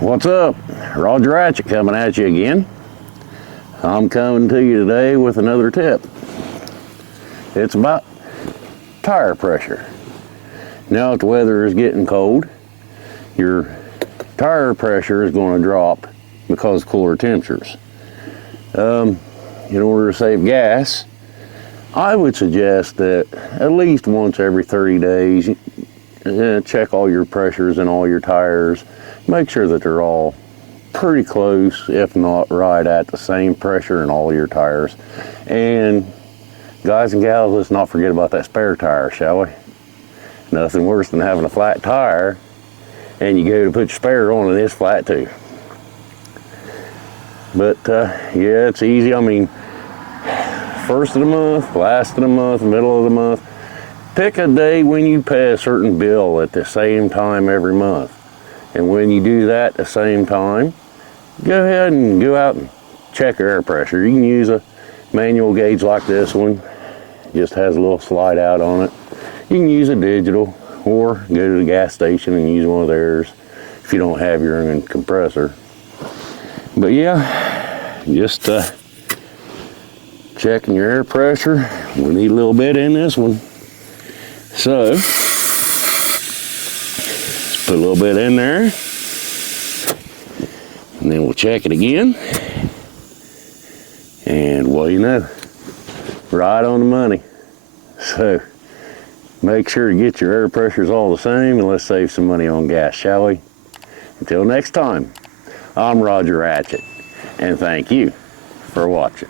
What's up? Roger Ratchet coming at you again. I'm coming to you today with another tip. It's about tire pressure. Now that the weather is getting cold, your tire pressure is going to drop because of cooler temperatures. In order to save gas, I would suggest that at least once every 30 days, check all your pressures in all your tires. Make sure that they're all pretty close, if not right at the same pressure in all your tires. And guys and gals, let's not forget about that spare tire, shall we? Nothing worse than having a flat tire and you go to put your spare on and it's flat too. But yeah, it's easy. I mean, first of the month, last of the month, middle of the month, pick a day when you pay a certain bill at the same time every month. And when you do that at the same time, go ahead and go out and check your air pressure. You can use a manual gauge like this one. It just has a little slide out on it. You can use a digital or go to the gas station and use one of theirs if you don't have your own compressor. But yeah, just checking your air pressure. We need a little bit in this one. So, let's put a little bit in there. And then we'll check it again. And well, you know, right on the money. So, make sure to get your air pressures all the same and let's save some money on gas, shall we? Until next time, I'm Roger Ratchet, and thank you for watching.